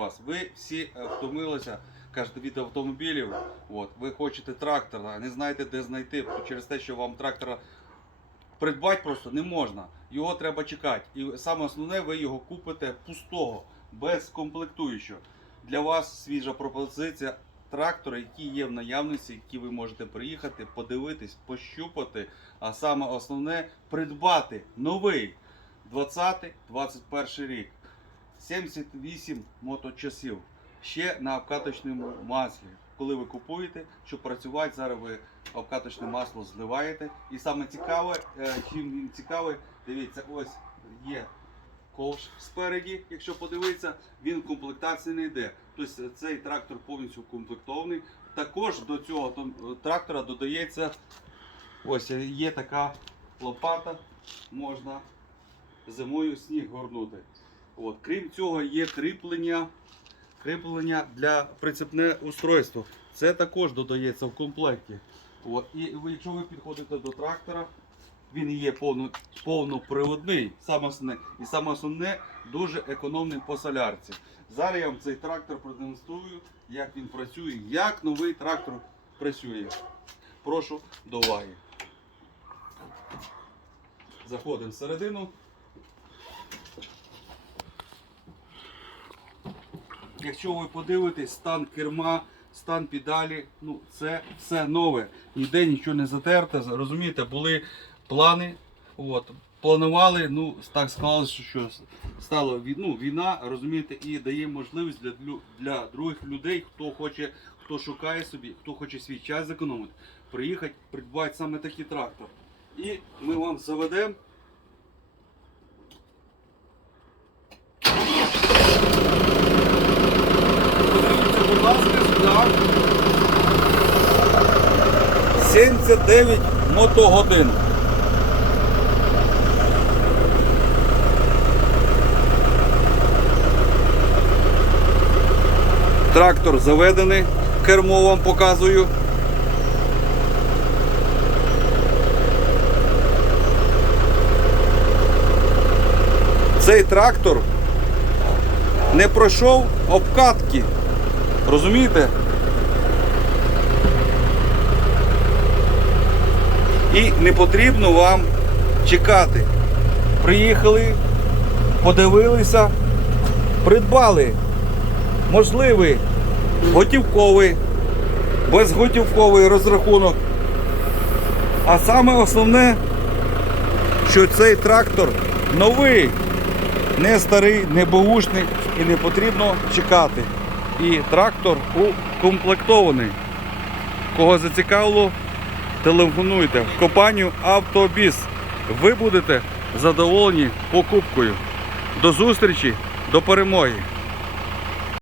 вас. Ви всі е, втомилися, кажете, від автомобілів. От, ви хочете трактора, не знаєте, де знайти, через те, що вам трактора придбати просто не можна. Його треба чекати. І саме основне, ви його купите пустого, без комплектуючого. Для вас свіжа пропозиція трактора, які є в наявності, які ви можете приїхати, подивитись, пощупати. А саме основне придбати новий 20-21 рік. 78 моточасів. Ще на обкаточному маслі. Коли ви купуєте, щоб працювати, зараз ви обкаточне масло зливаєте. І саме цікаве, е, чим він цікавий, дивіться, ось є ковш спереді, якщо подивитися, він в комплектації не йде. Тобто цей трактор повністю укомплектований. Також до цього е, трактора додається ось е, є така лопата, можна зимою сніг горнути. От. Крім цього, є кріплення, кріплення для прицепне устройство. Це також додається в комплекті. От. І якщо ви підходите до трактора, він є повно, повноприводний. Саме основне, і саме основне дуже економний по солярці. Зараз я вам цей трактор продемонструю, як він працює, як новий трактор працює. Прошу до уваги. Заходимо всередину. Якщо ви подивитесь, стан керма, стан педалі, ну це все нове. Ніде нічого не затерте. Розумієте, були плани. От, планували, ну так склалося, що стала ну, війна, розумієте, і дає можливість для, для других людей, хто хоче, хто шукає собі, хто хоче свій час зекономити, приїхати, придбати саме такий трактор. І ми вам заведемо. Сюди. 79 мотогодин. Трактор заведений, кермо вам показую. Цей трактор не пройшов обкатки. Розумієте? І не потрібно вам чекати. Приїхали, подивилися, придбали можливий готівковий, безготівковий розрахунок. А саме основне, що цей трактор новий, не старий, не баушний і не потрібно чекати. І трактор укомплектований. Кого зацікавило, телефонуйте в компанію Автобіс. Ви будете задоволені покупкою. До зустрічі, до перемоги!